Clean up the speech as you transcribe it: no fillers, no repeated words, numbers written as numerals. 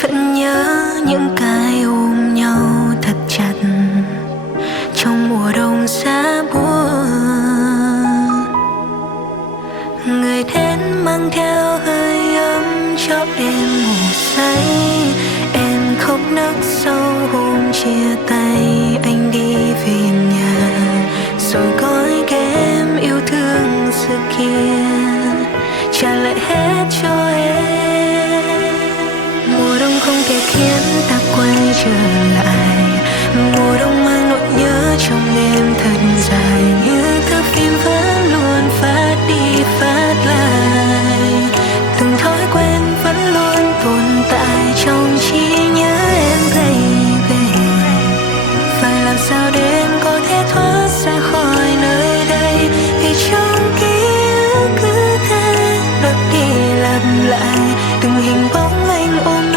vẫn nhớ những cái ôm nhau thật chặt trong mùa đông giá buồn. Người đến mang theo hơi ấm cho em ngủ say. Em khóc nấc sau hôm chia tay, anh đi về nhà rồi gói ghém yêu thương xưa kia trả lại hết cho em. Mùa đông không thể khiến ta quay trở lại, mùa đông mang nỗi nhớ trong em thật dài, như thước phim vẫn luôn phát đi phát lại. Từng thói quen vẫn luôn tồn tại trong trí nhớ em baby. Phải làm sao để em có thể thoát ra khỏi nơi đây, vì trong ký ức cứ thế lặp đi lặp lại từng hình bóng anh ôm